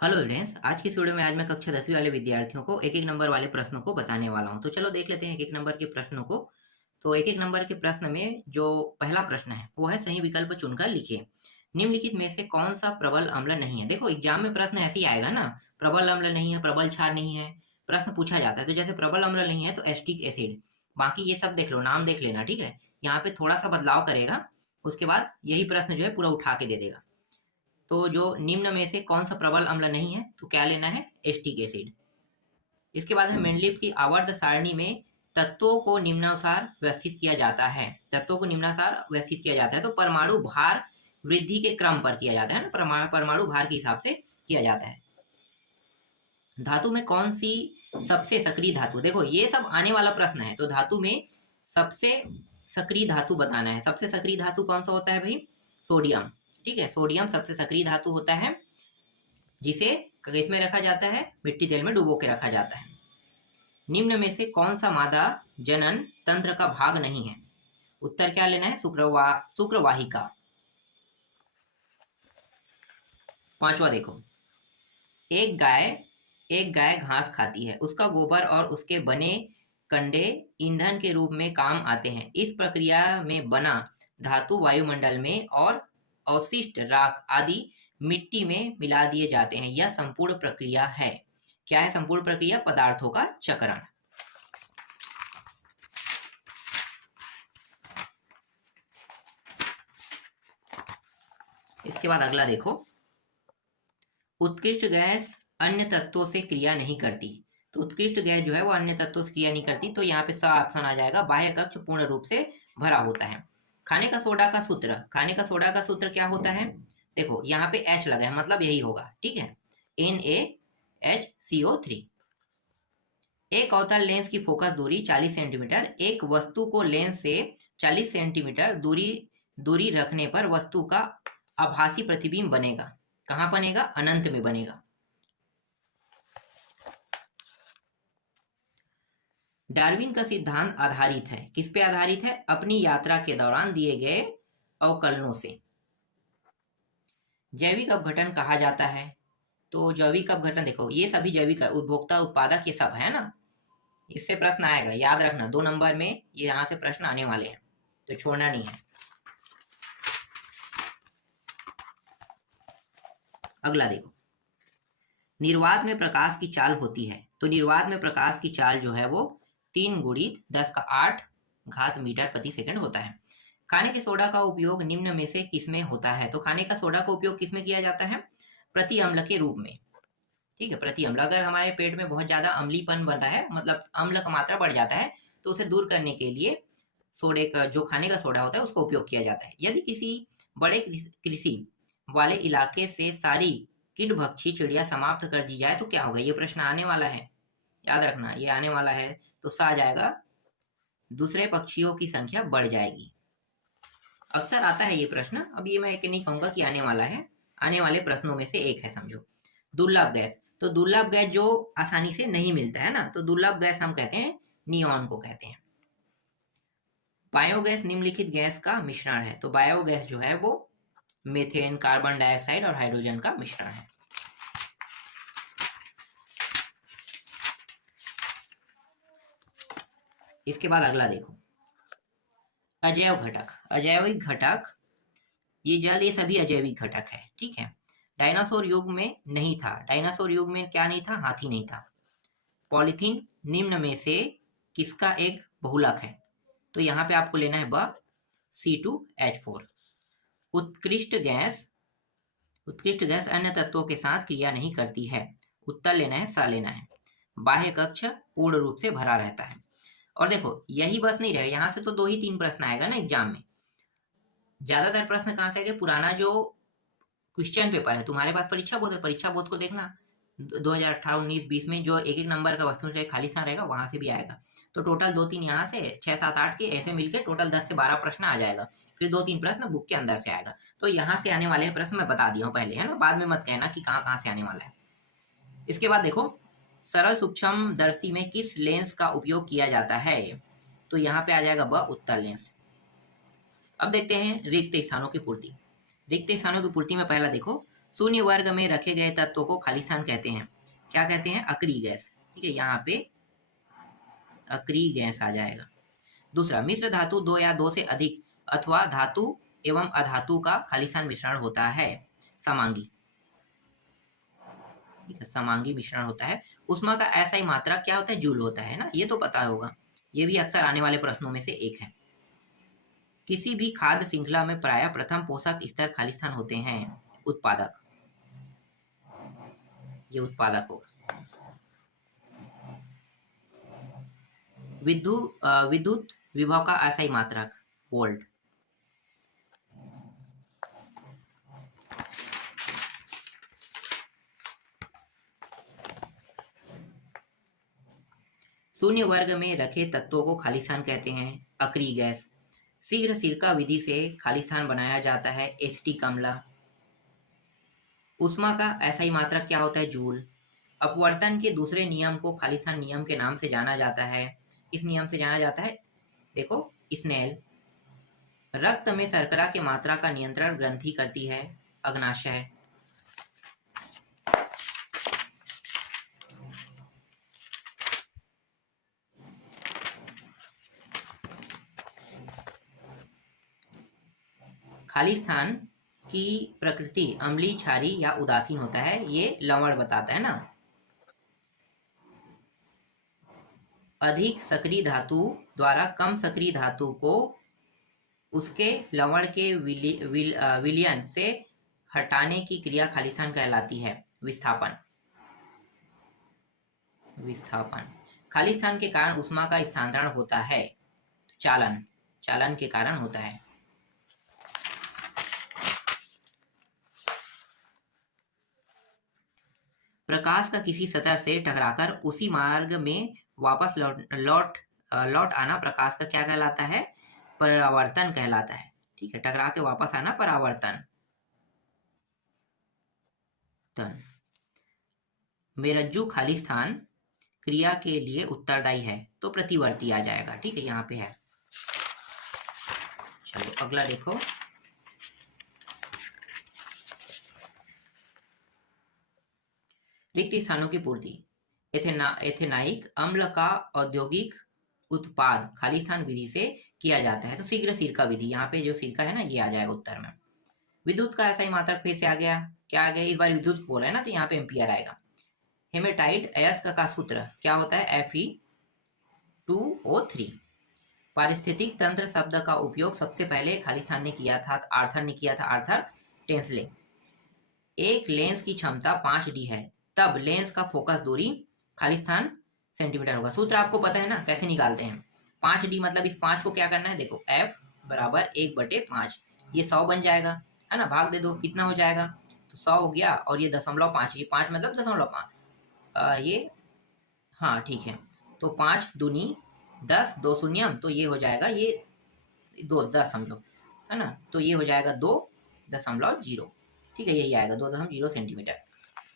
Hello students, आज की इस वीडियो में आज मैं कक्षा 10वीं वाले विद्यार्थियों को एक एक नंबर वाले प्रश्नों को बताने वाला हूं। तो चलो देख लेते हैं एक एक नंबर के प्रश्नों को। तो एक एक नंबर के प्रश्न में जो पहला प्रश्न है वो है सही विकल्प चुनकर लिखिए। निम्नलिखित में से कौन सा प्रबल अम्ल नहीं है। देखो एग्जाम में प्रश्न ऐसे ही आएगा ना, प्रबल अम्ल नहीं है, प्रबल क्षार नहीं है, प्रश्न पूछा जाता है। तो जैसे प्रबल अम्ल नहीं है तो एस्टिक एसिड, बाकी ये सब देख लो, नाम देख लेना, ठीक है। यहाँ पे थोड़ा सा बदलाव करेगा, उसके बाद यही प्रश्न जो है पूरा उठा के दे देगा। तो जो निम्न में से कौन सा प्रबल अम्ल नहीं है, तो क्या लेना है, एस्टिक एसिड। इसके बाद है मेंडलीव की आवर्त सारणी में तत्वों को निम्नानुसार व्यवस्थित किया जाता है। तत्वों को निम्नानुसार व्यवस्थित किया जाता है तो परमाणु भार वृद्धि के क्रम पर किया जाता है ना, परमाणु भार के हिसाब से किया जाता है। धातु में कौन सी सबसे सक्रिय धातु, देखो ये सब आने वाला प्रश्न है। तो धातु में सबसे सक्रिय धातु बताना है। सबसे सक्रिय धातु कौन सा होता है भाई, सोडियम। ठीक है, सोडियम सबसे सक्रिय धातु होता है, जिसे इसमें रखा जाता है, मिट्टी तेल में डुबो के रखा जाता है। निम्न में से कौन सा मादा जनन तंत्र का भाग नहीं है। उत्तर क्या लेना है, शुक्रवाहिका। पांचवा देखो, एक गाय एक गाय घास खाती है, उसका गोबर और उसके बने कंडे ईंधन के रूप में काम आते हैं। इस प्रक्रिया में बना धातु वायुमंडल में और अवशिष्ट राख आदि मिट्टी में मिला दिए जाते हैं। यह संपूर्ण प्रक्रिया है। क्या है संपूर्ण प्रक्रिया, पदार्थों का चक्रण। इसके बाद अगला देखो, उत्कृष्ट गैस अन्य तत्वों से क्रिया नहीं करती। तो उत्कृष्ट गैस जो है वो अन्य तत्वों से क्रिया नहीं करती, तो यहाँ पे सा ऑप्शन आ जाएगा, बाह्य कक्ष पूर्ण रूप से भरा होता है। खाने का सोडा का सूत्र, खाने का सोडा का सूत्र क्या होता है, देखो यहाँ पे H लगा है, मतलब यही होगा, ठीक है, NaHCO3। एक अवतल लेंस की फोकस दूरी 40 सेंटीमीटर। एक वस्तु को लेंस से 40 सेंटीमीटर दूरी रखने पर वस्तु का आभासी प्रतिबिंब बनेगा। कहां बनेगा, अनंत में बनेगा। डार्विन का सिद्धांत आधारित है, किस पे आधारित है, अपनी यात्रा के दौरान दिए गए अवकलनों से। जैविक अपघटन कहा जाता है। तो जैविक अपघटन देखो, ये सभी जैविक उपभोक्ता उत्पादक ये सब है ना, इससे प्रश्न आएगा, याद रखना 2 नंबर में ये यहाँ से प्रश्न आने वाले हैं, तो छोड़ना नहीं है। अगला देखो, निर्वात में प्रकाश की चाल होती है। तो निर्वात में प्रकाश की चाल जो है वो 3 गुणित 10⁸ घात मीटर प्रति सेकंड होता है। खाने के सोडा का उपयोग निम्न में से किसमें होता है। तो खाने का सोडा का उपयोग किसमें किया जाता है, प्रति अम्ल के रूप में। ठीक है, प्रति अम्ल, अगर हमारे पेट में बहुत ज्यादा अम्लीपन बन रहा है, मतलब अम्ल का मात्रा बढ़ जाता है, तो उसे दूर करने के लिए सोडे का, जो खाने का सोडा होता है, उसका उपयोग किया जाता है। यदि किसी बड़े कृषि वाले इलाके से सारी कीटभक्षी चिड़िया समाप्त कर दी जाए तो क्या होगा, ये प्रश्न आने वाला है, याद रखना ये आने वाला है। तो सा आ जाएगा, दूसरे पक्षियों की संख्या बढ़ जाएगी। अक्सर आता है ये प्रश्न, अब ये मैं एक नहीं कहूंगा कि आने वाला है, आने वाले प्रश्नों में से एक है समझो। दुर्लभ गैस, तो दुर्लभ गैस जो आसानी से नहीं मिलता है ना, तो दुर्लभ गैस हम कहते हैं नियॉन को कहते हैं। बायोगैस निम्नलिखित गैस का मिश्रण है। तो बायोगैस जो है वो मीथेन, कार्बन डाइऑक्साइड और हाइड्रोजन का मिश्रण है। इसके बाद अगला देखो, अजैव घटक। अजैविक घटक, ये जल, ये सभी अजैविक घटक है, ठीक है। डायनासोर युग में नहीं था। डायनासोर युग में क्या नहीं था, हाथी नहीं था। पॉलीथीन निम्न में से किसका एक बहुलक है। तो यहाँ पे आपको लेना है C2H4। उत्कृष्ट गैस अन्य तत्वों के साथ क्रिया नहीं करती है। उत्तर लेना है, सा लेना है। बाह्य कक्ष पूर्ण रूप से भरा रहता है। और देखो यही बस नहीं रहेगा, यहाँ से तो 2 ही 3 प्रश्न आएगा ना एग्जाम में। ज्यादातर प्रश्न कहाँ से आएंगे, पुराना जो क्वेश्चन पेपर है तुम्हारे पास, परीक्षा बोर्ड है, परीक्षा बोर्ड को देखना 2018, 19, 20 में जो एक एक नंबर का वस्तु से खाली स्थान रहेगा वहां से भी आएगा। तो टोटल 2 3 यहाँ से 6 7 8 के ऐसे मिलकर टोटल 10 से 12 प्रश्न आ जाएगा। फिर 2 3 प्रश्न बुक के अंदर से आएगा। तो यहाँ से आने वाले प्रश्न मैं बता दिया हूँ पहले, है ना, बाद में मत कहना कि कहाँ कहाँ से आने वाला है। इसके बाद देखो, सरल सूक्ष्म दर्शी में किस लेंस का उपयोग किया जाता है। तो यहाँ पे आ जाएगा उत्तल लेंस। अब देखते हैं रिक्त स्थानों की पूर्ति। रिक्त स्थानों की पूर्ति में पहला देखो, शून्य वर्ग में रखे गए तत्वों को खालिस्तान कहते हैं। क्या कहते हैं? अक्रिय गैस। ठीक है, यहाँ पे अक्रिय गैस आ जाएगा। दूसरा, मिश्र धातु दो या दो से अधिक अथवा धातु एवं अधातु का खालिस्तान मिश्रण होता है, समांगी। ठीक है, समांगी मिश्रण होता है। ऊष्मा का ऐसा ही मात्रा क्या होता है? जूल होता है ना, ये तो पता होगा, ये भी अक्सर आने वाले प्रश्नों में से एक है। किसी भी खाद्य श्रृंखला में प्रायः प्रथम पोषक स्तर खालिस्तान होते हैं, उत्पादक। ये उत्पादक होगा। विद्युत विभव का असाई मात्रक, वोल्ट। शून्य वर्ग में रखे तत्वों को खालिस्तान कहते हैं, अक्रिय गैस। शीघ्र सिरका विधि से खालिस्तान बनाया जाता है, एसिटिक अम्ल। ऊष्मा का असाई मात्रक क्या होता है? जूल। अपवर्तन के दूसरे नियम को खालिस्तान नियम के नाम से जाना जाता है। इस नियम से जाना जाता है, देखो, स्नेल। रक्त में शर्करा की मात्रा का नियंत्रण ग्रंथि करती है, अग्नाशय। खालिस्तान की प्रकृति अम्लीय, क्षारीय या उदासीन होता है, ये लवण बताता है ना। अधिक सक्रिय धातु द्वारा कम सक्रिय धातु को उसके लवण के विलयन से हटाने की क्रिया खालिस्तान कहलाती है, विस्थापन। विस्थापन। खालिस्तान के कारण ऊष्मा का स्थानांतरण होता है, चालन। चालन के कारण होता है। प्रकाश का किसी सतह से टकराकर उसी मार्ग में वापस लौट आना प्रकाश का क्या कहलाता है? परावर्तन कहलाता है। ठीक है, टकरा के वापस आना परावर्तन। मेरज्जु खालिस्तान क्रिया के लिए उत्तरदायी है, तो प्रतिवर्ती आ जाएगा। ठीक है, यहाँ पे है। चलो अगला देखो। रिक्त स्थानों की पूर्ति। एथेनाइक अम्ल का औद्योगिक उत्पाद खालिस्तान विधि से किया जाता है, तो शीघ्र सिरका विधि। यहाँ पे जो सिरका है ना, ये आ जाएगा उत्तर में। विद्युत का ऐसा ही मात्रक फिर से आ गया। क्या आ गया? इस बार विद्युत बोला है ना, तो यहाँ पे एम्पियर आएगा। हेमेटाइट अयस्क का सूत्र क्या होता है? Fe2O3। पारिस्थितिक तंत्र शब्द का उपयोग सबसे पहले खालिस्तान ने किया था, आर्थर ने किया था, आर्थर टेंसले। एक लेंस की क्षमता 5D है, तब लेंस का फोकस दूरी खालिस्तान सेंटीमीटर होगा। सूत्र आपको पता है ना, कैसे निकालते हैं? 5D मतलब इस 5 को क्या करना है? देखो, F बराबर 1/5, ये 100 बन जाएगा, है ना। भाग दे दो, कितना हो जाएगा? तो 100 हो गया, और ये 0.5, ये 5 मतलब 0.5, ये, हाँ ठीक है। तो 5 दूनी 10, 2 शून्यम, तो ये हो जाएगा, ये 10 समझो, है ना। तो ये हो जाएगा 2.0। ठीक है, यही आएगा 2.0 सेंटीमीटर।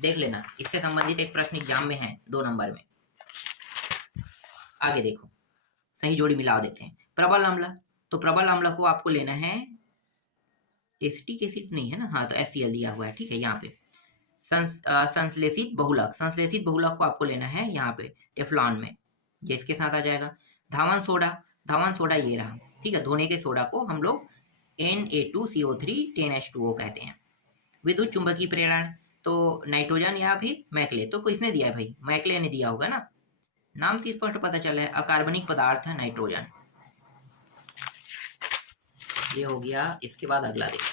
देख लेना, इससे संबंधित एक प्रश्न एग्जाम में है 2 नंबर में। आगे देखो, सही जोड़ी मिला देते हैं। प्रबल अम्ल, तो प्रबल अम्ल को आपको लेना है, एसिटिक एसिड नहीं है ना, हाँ, तो HCl दिया हुआ है। ठीक है, यहाँ पे संश्लेषित बहुलक। संश्लेषित बहुलक को आपको लेना है यहाँ पे टेफ्लॉन में, ये इसके साथ आ जाएगा। धावन सोडा, धावन सोडा ये रहा। ठीक है, धोने के सोडा को हम लोग Na2CO3 10H2O कहते हैं। विद्युत चुंबकीय प्रेरण, तो नाइट्रोजन या फिर मैकले, तो किसने दिया है भाई? मैकले ने दिया होगा ना, नाम से स्पष्ट पता चला है। अकार्बनिक पदार्थ है नाइट्रोजन। ये हो गया। इसके बाद अगला देखो,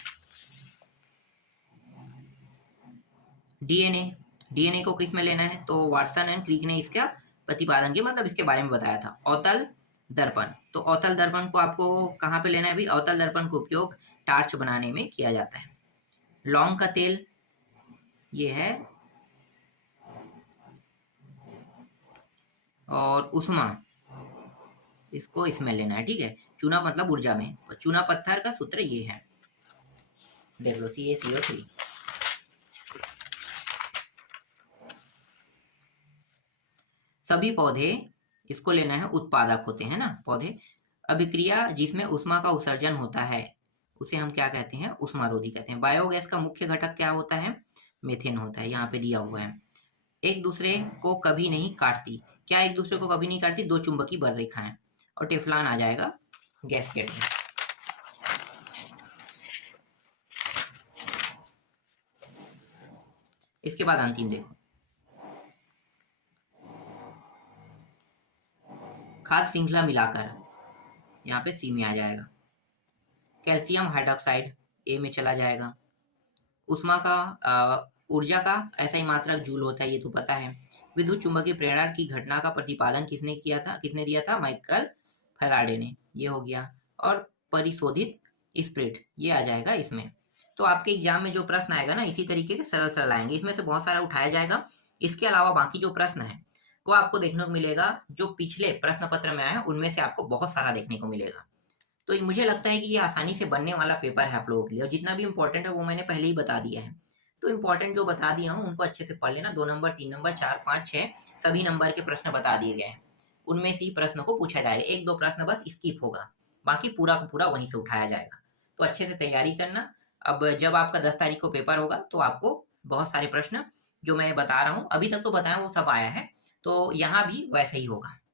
डीएनए। डीएनए को किस में लेना है? तो वाटसन एंड क्रिक ने इसका प्रतिपादन किया, मतलब इसके बारे में बताया था। अवतल दर्पण, तो अवतल दर्पण को आपको कहाँ पे लेना है भाई? अवतल दर्पण का उपयोग टार्च बनाने में किया जाता है। लौंग का तेल, ये है, और उष्मा, इसको इसमें लेना है। ठीक है, चूना मतलब ऊर्जा में, तो चूना पत्थर का सूत्र ये है, देख लो, CaCO3। सभी पौधे, इसको लेना है, उत्पादक होते हैं ना पौधे। अभिक्रिया जिसमें उष्मा का उत्सर्जन होता है, उसे हम क्या कहते हैं, ऊष्मारोधी कहते हैं। बायोगैस का मुख्य घटक क्या होता है, मीथेन होता है, यहाँ पे दिया हुआ है। एक दूसरे को कभी नहीं काटती, क्या एक दूसरे को कभी नहीं काटती, दो चुंबकीय बल रेखाएं, और टेफ्लॉन आ जाएगा गैसकेट में। इसके बाद अंतिम देखो, खाद्य श्रृंखला मिलाकर, यहाँ पे सी में आ जाएगा। कैल्शियम हाइड्रोक्साइड ए में चला जाएगा। ऊष्मा का ऊर्जा का ऐसा ही मात्रक जूल होता है, ये तो पता है। विद्युत चुंबकीय प्रेरण की घटना का प्रतिपादन किसने किया था, किसने दिया था, माइकल फैराडे ने, ये हो गया। और परिशोधित स्प्रिट, ये आ जाएगा इसमें। तो आपके एग्जाम में जो प्रश्न आएगा ना, इसी तरीके के सरल सरल आएंगे, इसमें से बहुत सारा उठाया जाएगा। इसके अलावा बाकी जो प्रश्न है वो आपको देखने को मिलेगा, जो पिछले प्रश्न पत्र में आया है उनमें से आपको बहुत सारा देखने को मिलेगा। तो मुझे लगता है कि ये आसानी से बनने वाला पेपर है आप लोगों के लिए, और जितना भी इंपॉर्टेंट है वो मैंने पहले ही बता दिया है। तो इंपॉर्टेंट जो बता दिया हूँ उनको अच्छे से पढ़ लेना। 2 नंबर, 3 नंबर, 4, 5, 6 सभी नंबर के प्रश्न बता दिए गए हैं। उनमें से ही प्रश्न को पूछा जाएगा, 1-2 प्रश्न बस स्किप होगा, बाकी पूरा का पूरा वहीं से उठाया जाएगा। तो अच्छे से तैयारी करना। अब जब आपका 10 तारीख को पेपर होगा तो आपको बहुत सारे प्रश्न जो मैं बता रहा हूँ, अभी तक तो बताया वो सब आया है, तो यहाँ भी वैसे ही होगा।